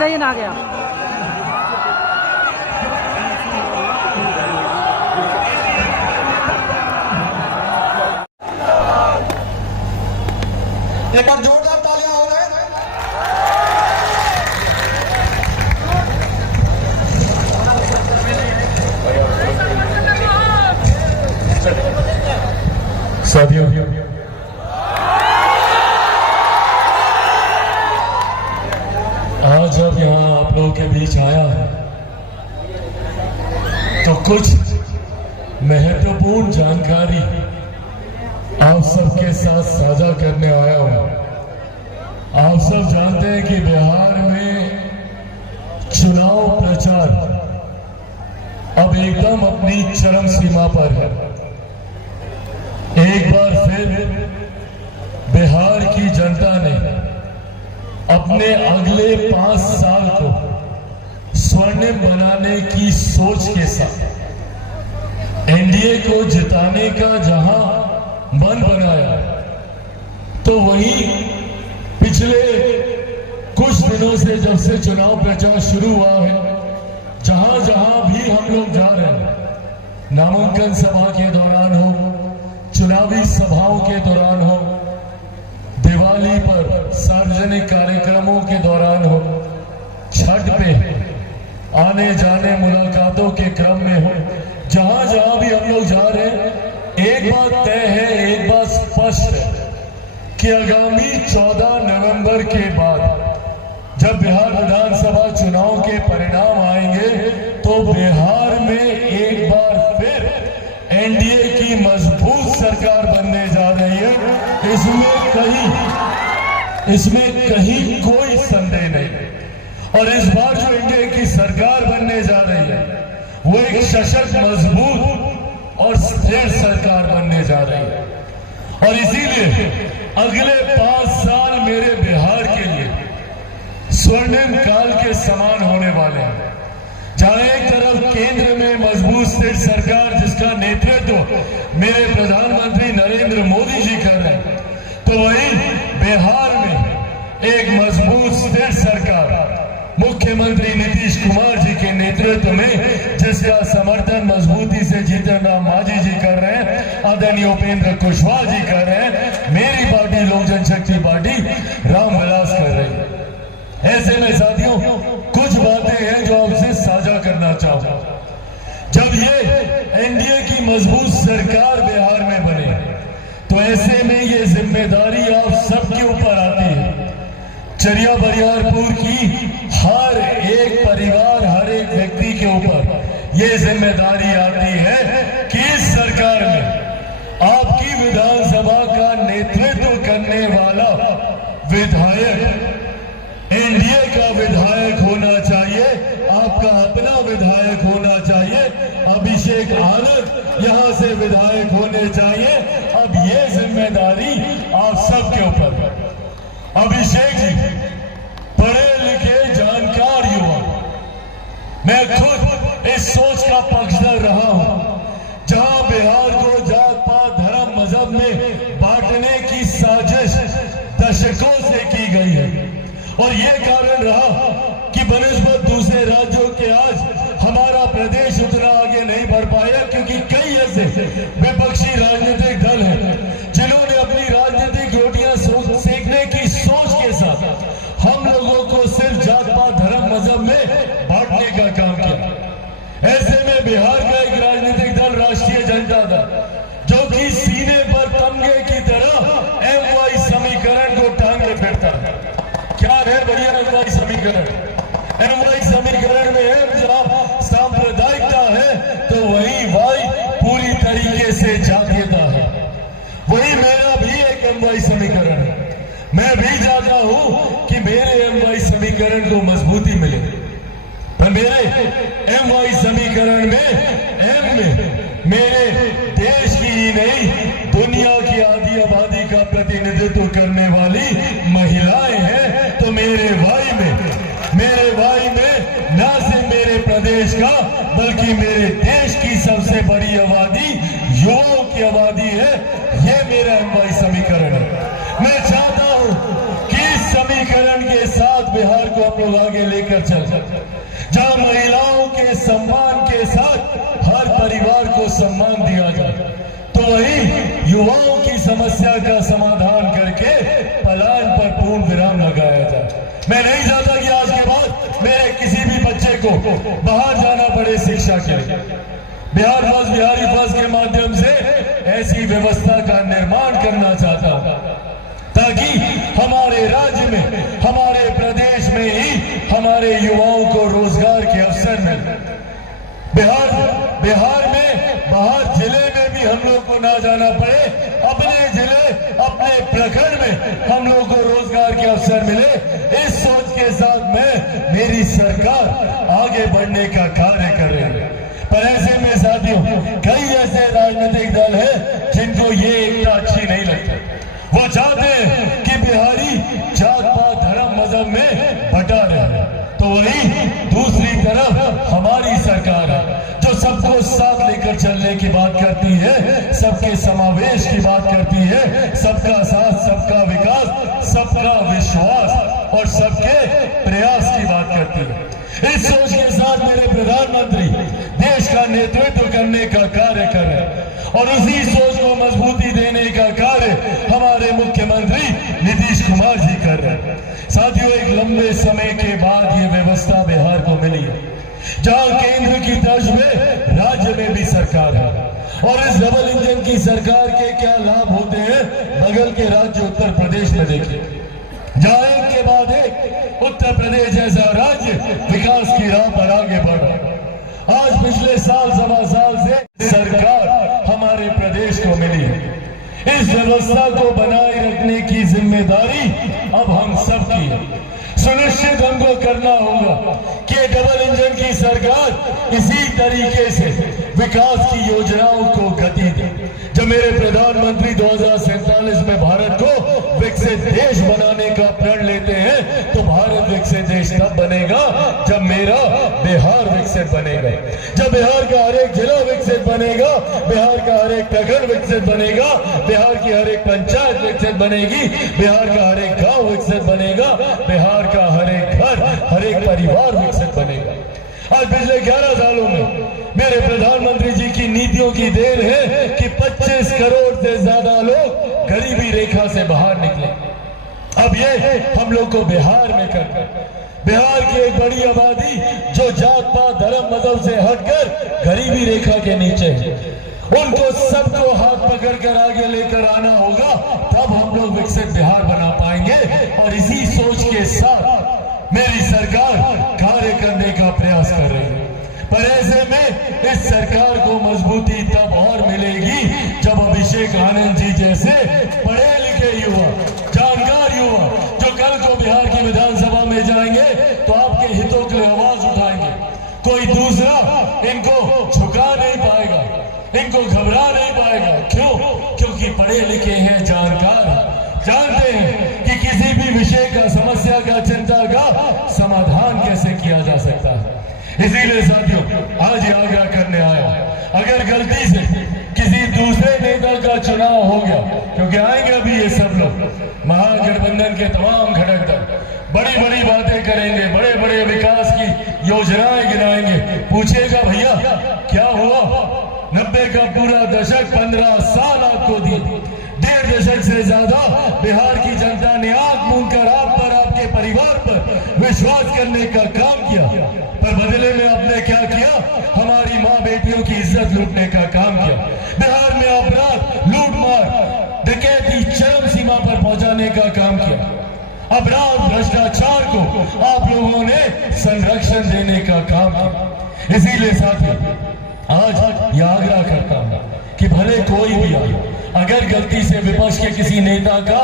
जाइए ना, आ गया। एक बार जोरदार तालियां हो रहे हैं। साथियों, आज जब यहाँ आप लोगों के बीच आया है तो कुछ महत्वपूर्ण जानकारी आप सबके साथ साझा करने आया हूं। आप सब जानते हैं कि बिहार में चुनाव प्रचार अब एकदम अपनी चरम सीमा पर है। एक बार फिर बिहार की जनता ने अपने अगले 5 साल को स्वर्णिम बनाने की सोच के साथ एनडीए को जिताने का जहां मन बनाया, तो वहीं पिछले कुछ दिनों से जब से चुनाव प्रचार शुरू हुआ है, जहां जहां भी हम लोग जा रहे हैं, नामांकन सभा के दौरान हो, चुनावी सभाओं के दौरान हो, दिवाली पर सार्वजनिक कार्यक्रमों के दौरान हो, छठ पे आने जाने मुलाकातों के क्रम में हो, जहां जहां भी हम लोग जा रहे हैं, एक बात तय है, एक बात स्पष्ट है कि आगामी 14 नवंबर के बाद जब बिहार विधानसभा चुनाव के परिणाम आएंगे तो बिहार में एक बार फिर एनडीए की मजबूत सरकार बनने जा रही है। इसमें कहीं कोई संदेह नहीं। और इस बार जो एनडीए की सरकार बनने जा रही है वो एक सशक्त, मजबूत और स्थिर सरकार बनने जा रही है। और इसीलिए अगले 5 साल मेरे बिहार के लिए स्वर्णिम काल के समान होने वाले हैं, जहां एक तरफ केंद्र में मजबूत स्थिर सरकार जिसका नेतृत्व मेरे प्रधानमंत्री नरेंद्र मोदी जी कर रहे हैं, तो वहीं बिहार में एक मजबूत स्थिर सरकार मुख्यमंत्री नीतीश कुमार जी के नेतृत्व में, जिसका समर्थन मजबूती से जीतन राम मांझी जी कर रहे हैं, आदरणीय उपेंद्र कुशवाहा जी कर रहे हैं, मेरी पार्टी लोक जनशक्ति पार्टी रामविलास कर रही है। ऐसे में साथियों, कुछ बातें हैं जो आपसे साझा करना चाहूंगा। जब ये एनडीए की मजबूत सरकार बिहार में बने, तो ऐसे में ये जिम्मेदारी आप सबके ऊपर आती है। चरिया बरियारपुर की हर एक परिवार, हर एक व्यक्ति के ऊपर ये जिम्मेदारी आती है कि इस सरकार में आपकी विधानसभा का नेतृत्व करने वाला विधायक एनडीए का विधायक होना चाहिए, आपका अपना विधायक होना चाहिए। अभिषेक आनंद यहां से विधायक होने चाहिए। अब ये जिम्मेदारी आप सबके ऊपर है। अभिषेक जी पढ़े लिखे जानकार युवा, मैं खुद इस सोच का पक्षधर रहा हूं, जहां बिहार को जात पात धर्म मजहब में बांटने की साजिश दशकों से की गई है। और ये कारण रहा कि बनिस्बत दूसरे राज्यों के आज हमारा प्रदेश उतना आगे नहीं बढ़ पाया, क्योंकि कई ऐसे विपक्षी राजनीतिक दल हैं जिन्होंने अपनी राजनीतिक रोटियां सेकने की सोच के साथ हम लोगों को सिर्फ जात पात धर्म मजहब में बांटने का काम किया। ऐसे में बिहार का एक राजनीतिक दल राष्ट्रीय जनता दल, जो कि सीने पर तमगे की तरह एमवाई समीकरण को टांगे फिरता है। क्या है भैया एमवाई समीकरण? एमवाई समीकरण में है जहां सांप्रदायिकता है तो वही वाई पूरी तरीके से जातीयता है। वही मेरा भी एक एमवाई समीकरण है। मैं भी चाहता हूं कि मेरे एमवाई समीकरण को मजबूती मिले, पर मेरे एमवाई समीकरण में एम में मेरे देश की ही नहीं दुनिया की आधी आबादी का प्रतिनिधित्व करने वाली महिलाएं हैं। तो मेरे वाई में न सिर्फ मेरे प्रदेश का बल्कि मेरे देश की सबसे बड़ी आबादी युवाओं की आबादी है। ये मेरा एमवाई समीकरण है। मैं चाहता हूं कि इस समीकरण के साथ बिहार को हम लोग आगे लेकर परिवार को सम्मान दिया जाए, तो वही युवाओं की समस्या का समाधान करके पलायन पर पूर्ण विराम लगाया जाए। मैं नहीं चाहता कि आज के बाद मेरे किसी भी बच्चे को बाहर जाना पड़े शिक्षा के लिए। बिहार फर्स्ट, बिहारी फर्स्ट के माध्यम से ऐसी व्यवस्था का निर्माण करना चाहता हूं ताकि हमारे राज्य में, हमारे प्रदेश में ही हमारे युवाओं को रोजगार के अवसर मिले। बिहार में बाहर जिले में भी हम लोग को ना जाना पड़े, अपने जिले, अपने प्रखंड में हम लोग को रोजगार के अवसर मिले। इस सोच के साथ में मेरी सरकार आगे बढ़ने का कार्य कर रही है। पर ऐसे में साथियों, कई ऐसे राजनीतिक दल हैं जिनको ये एकता अच्छी नहीं लगती। वो चाहते हैं कि बिहारी जात पात धर्म मजहब में बटा रहे। तो वही दूसरी तरफ हमारी सरकार है जो सबको साथ लेकर चलने की बात करती है, सबके समावेश की बात करती है, सबका साथ, सबका विकास, सबका विश्वास और सबके प्रयास की बात करती है। इस सोच के साथ मेरे प्रधानमंत्री देश का नेतृत्व करने का कार्य कर रहे हैं और उसी सोच को मजबूती देने का कार्य हमारे मुख्यमंत्री नीतीश कुमार जी कर रहे हैं। साथियों, एक लंबे समय के बाद ये व्यवस्था बिहार को मिली है, जहां केंद्र की तर्ज में राज्य में भी सरकार है। और इस डबल इंजन की सरकार के क्या लाभ होते हैं, बगल के राज्य उत्तर प्रदेश में देखिए, जहां एक के बाद एक उत्तर प्रदेश जैसा राज्य विकास की राह पर आगे बढ़ रहा है। आज पिछले साल, सवा साल से सरकार हमारे प्रदेश को मिली है। इस व्यवस्था को बनाए रखने की जिम्मेदारी अब हम सब की है। सुनिश्चित हमको करना होगा कि डबल इंजन की सरकार इसी तरीके से विकास की योजनाओं को गति दे। जब मेरे प्रधानमंत्री 2047 में भारत को विकसित देश बनाने का प्रण लेते हैं, तो भारत विकसित देश तब बनेगा जब मेरा बिहार विकसित बनेगा, जब बिहार का हर एक जिला विकसित बनेगा, बिहार का हर एक प्रखंड विकसित बनेगा, बिहार की हर एक पंचायत विकसित बनेगी, बिहार का हर एक गांव विकसित बनेगा, बिहार का हर एक घर, हर एक परिवार विकसित बनेगा। आज पिछले 11 सालों में मेरे प्रधानमंत्री जी की नीतियों की देन है कि 25 करोड़ से ज्यादा लोग गरीबी रेखा से बाहर निकले। अब ये हम लोग को बिहार में कर, बिहार की एक बड़ी आबादी जो जात पात धर्म मजहब से हटकर गरीबी रेखा के नीचे है, उनको सबको हाथ पकड़कर आगे लेकर आना होगा, तब हम लोग विकसित बिहार बना पाएंगे। और इसी सोच के साथ मेरी सरकार कार्य करने का प्रयास कर रही है। पर ऐसे में इस सरकार को मजबूती तब और मिलेगी जब अभिषेक आनंद जी जैसे पढ़े लिखे युवा, जानकार युवा, जो कल को बिहार की विधानसभा में जाएंगे तो आपके हितों के लिए आवाज उठाएंगे। कोई दूसरा इनको झुका नहीं पाएगा, इनको घबरा नहीं पाएगा। क्यों? क्योंकि पढ़े लिखे हैं, जानकार हैं, जानते हैं कि किसी भी विषय का, समस्या का, चिंता का समाधान कैसे किया जा सकता है। इसीलिए साथियों, आज ये आग्रह करने आया, अगर गलती से किसी दूसरे नेता का चुनाव हो गया, क्योंकि आएंगे अभी ये सब लोग महागठबंधन के तमाम घटक दल बड़ी बड़ी बातें करेंगे, बड़े बड़े विकास की योजनाएं गिनाएंगे, पूछेगा भैया क्या हुआ? 90 का पूरा दशक, 15 साल आपको दिए, 1.5 दशक से ज्यादा बिहार की जनता ने आंख मूंद कर आप पर, आपके परिवार पर विश्वास करने का काम किया, पर बदले में आपने क्या किया? हमारी माँ बेटियों की इज्जत लूटने का काम किया। बिहार में अपराध, लूटमार, डकैती चरम सीमा पर पहुंचाने का काम किया। अपराध, भ्रष्टाचार को आप लोगों ने संरक्षण देने का काम किया। इसीलिए साथियों, आज यह आग्रह करता हूं कि भले कोई भी आए, अगर गलती से विपक्ष के किसी नेता का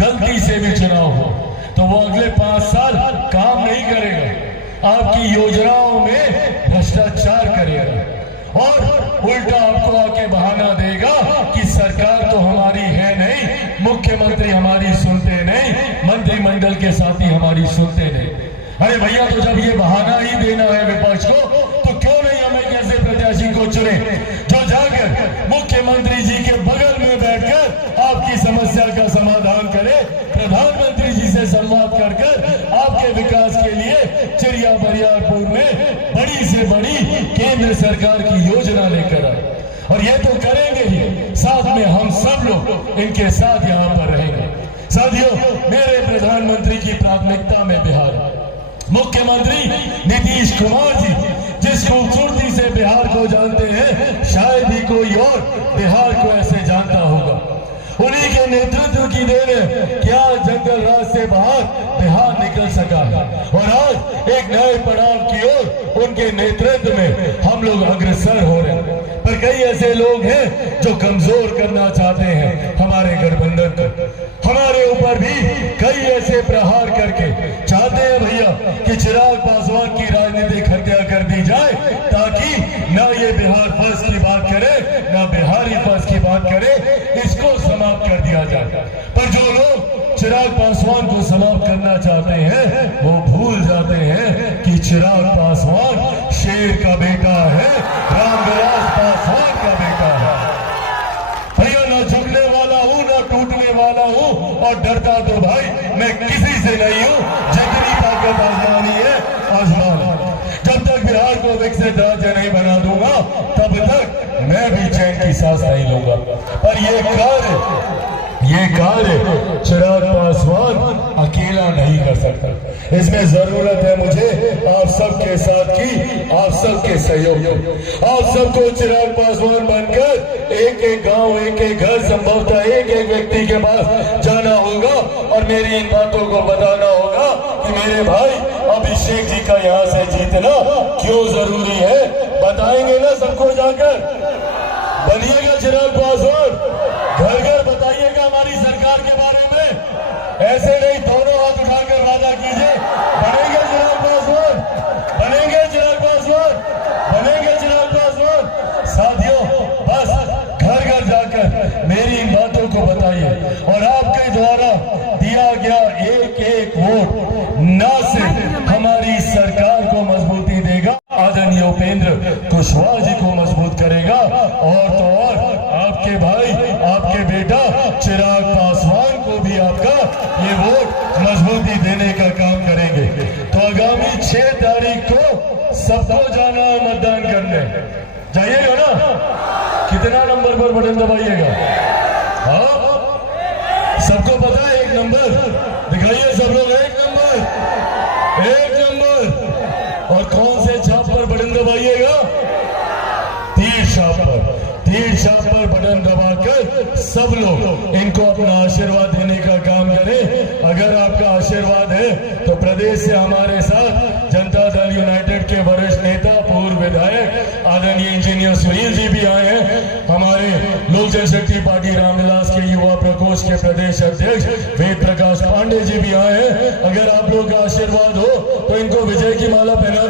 गलती से भी चुनाव हो, तो वो अगले 5 साल काम नहीं करेगा, आपकी योजनाओं में भ्रष्टाचार करेगा और उल्टा आपको आके बहाना देगा कि सरकार तो हमारी है नहीं, मुख्यमंत्री हमारी सुनते नहीं, मंत्रिमंडल के साथी हमारी सुनते नहीं। अरे भैया, तो जब ये बहाना ही देना है विपक्ष को, तो क्यों नहीं हम एक ऐसे प्रत्याशी को चुने जो जाकर मुख्यमंत्री जी के बगल में बैठकर आपकी समस्या का समाधान करे, प्रधानमंत्री जी से संवाद कर आपके विकास के लिए चिड़िया बरियारपुर में बड़ी बड़ी से बड़ी केंद्र सरकार की योजना लेकर आए और ये तो करेंगे ही, साथ में हम सब लोग इनके साथ यहाँ पर रहेंगे। साथियों, मेरे प्रधानमंत्री की प्राथमिकता में बिहार है। मुख्यमंत्री नीतीश कुमार जी जिस खूबसूरती से बिहार को जानते हैं, शायद ही कोई और बिहार को ऐसे जानता होगा। उन्हीं के नेतृत्व की देन है क्या जंगल राज से बाहर बिहार निकल सका है और आज एक नए पड़ाव की ओर उनके नेतृत्व में हम लोग अग्रसर हो रहे हैं। पर कई ऐसे लोग हैं जो कमजोर करना चाहते हैं हमारे गठबंधन को। हमारे ऊपर भी कई ऐसे प्रहार करके चाहते हैं भैया कि चिराग पासवान की राजनीतिक हत्या कर दी जाए, ताकि ना ये बिहार फर्स्ट की बात करे ना बिहारी फर्स्ट की बात करे, इसको समाप्त कर दिया जाए। पर जो लोग चिराग पासवान को समाप्त करना चाहते हैं वो भूल जाते हैं कि चिराग पासवान शेर का बेटा है, रामविलास पासवान का बेटा है। भैया ना झुकने वाला हूँ ना टूटने वाला हूँ, और डरता तो भाई मैं किसी से नहीं हूँ। जितनी ताकत आजमानी है आजमा लो। जब तक बिहार को विकसित राज्य नहीं बना दूंगा तब तक मैं भी चैन की सांस नहीं लूंगा। पर ये कार्य चिराग पासवान अकेला नहीं कर सकता। इसमें जरूरत है मुझे आप सबके साथ की, आप सबके सहयोग। आप सबको चिराग पासवान बनकर एक एक गांव, एक एक घर, संभवतः एक एक व्यक्ति के पास जाना होगा और मेरी इन बातों को बताना होगा कि मेरे भाई अभिषेक जी का यहाँ से जीतना क्यों जरूरी है। बताएंगे ना सबको जाकर? बनिएगा चिराग पासवान, घर घर बताइएगा हमारी सरकार के बारे में। ऐसे नहीं, दोनों हाथ उठाकर वादा कीजिए, बनेंगे चिराग पासवान, बनेंगे चिराग पासवान, बनेंगे चिराग पासवान। साथियों, बस घर घर जाकर मेरी इन बातों को बताइए और आपके द्वारा दिया गया एक एक वोट न सिर्फ हमारी सरकार को मजबूती देगा, आदरणीय उपेंद्र कुशवाहा जी को मजबूत करेगा, और तो और आपके भाई, आपके बेटा चिराग पासवान को भी आपका ये वोट मजबूती देने का काम करेंगे। तो आगामी 6 तारीख को सबको जाना है मतदान करने। जाइएगा ना? कितना नंबर पर बटन दबाइएगा? हाँ, सबको पता है? 1 नंबर दिखाइए सब लोग, 1 नंबर, 1 नंबर। और कौन से छाप पर बटन दबाइएगा? तीर छाप पर। तीर छाप पर बटन दबाकर सब लोग इनको अपना आशीर्वाद देने का काम करें। अगर आपका आशीर्वाद है तो प्रदेश से हमारे साथ जनता दल यूनाइटेड के वरिष्ठ नेता, पूर्व विधायक आदरणीय इंजीनियर सुनील जी भी आए हैं। हमारे लोक जनशक्ति पार्टी रामविलास के युवा प्रकोष्ठ के प्रदेश अध्यक्ष वेद प्रकाश पांडे जी भी आए हैं। अगर आप लोग का आशीर्वाद हो तो इनको विजय की माला पहना